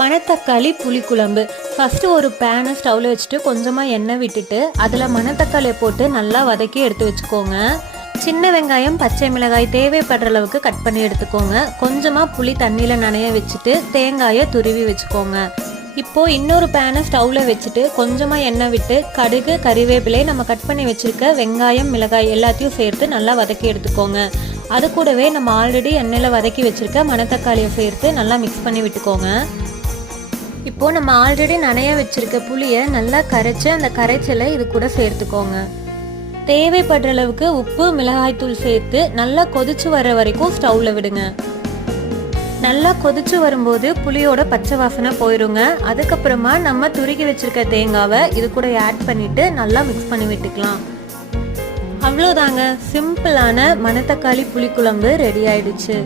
மணத்தக்காளி புளிக்குழம்பு. ஃபஸ்ட்டு ஒரு பேனை ஸ்டவ்வில் வச்சுட்டு கொஞ்சமாக எண்ணெய் விட்டுட்டு அதில் மணத்தக்காளியை போட்டு நல்லா வதக்கி எடுத்து வச்சுக்கோங்க. சின்ன வெங்காயம் பச்சை மிளகாய் தேவைப்படுற அளவுக்கு கட் பண்ணி எடுத்துக்கோங்க. கொஞ்சமாக புளி தண்ணியில் நனைய வச்சுட்டு தேங்காயை துருவி வச்சுக்கோங்க. இப்போது இன்னொரு பேனை ஸ்டவ்வில் வச்சுட்டு கொஞ்சமாக எண்ணெய் விட்டு கடுகு கறிவேப்பிலை நம்ம கட் பண்ணி வச்சிருக்க வெங்காயம் மிளகாய் எல்லாத்தையும் சேர்த்து நல்லா வதக்கி எடுத்துக்கோங்க. அது கூடவே நம்ம ஆல்ரெடி எண்ணெயில் வதக்கி வச்சுருக்க மணத்தக்காளியை சேர்த்து நல்லா மிக்ஸ் பண்ணி விட்டுக்கோங்க. இப்போ நம்ம ஆல்ரெடி நனைய வச்சிருக்க புளியை நல்லா கரைச்சி அந்த கரைச்சலை இது கூட சேர்த்துக்கோங்க. தேவைப்படுற அளவுக்கு உப்பு மிளகாய்த்தூள் சேர்த்து நல்லா கொதிச்சு வர வரைக்கும் ஸ்டவ்ல விடுங்க. நல்லா கொதிச்சு வரும்போது புளியோட பச்சை வாசனை போயிருங்க. அதுக்கப்புறமா நம்ம துருகி வச்சிருக்க தேங்காவை இது கூட ஆட் பண்ணிட்டு நல்லா மிக்ஸ் பண்ணி விட்டுக்கலாம். அவ்வளோதாங்க. சிம்பிளான மணத்தக்காளி புளிக்குழம்பு ரெடி ஆயிடுச்சு.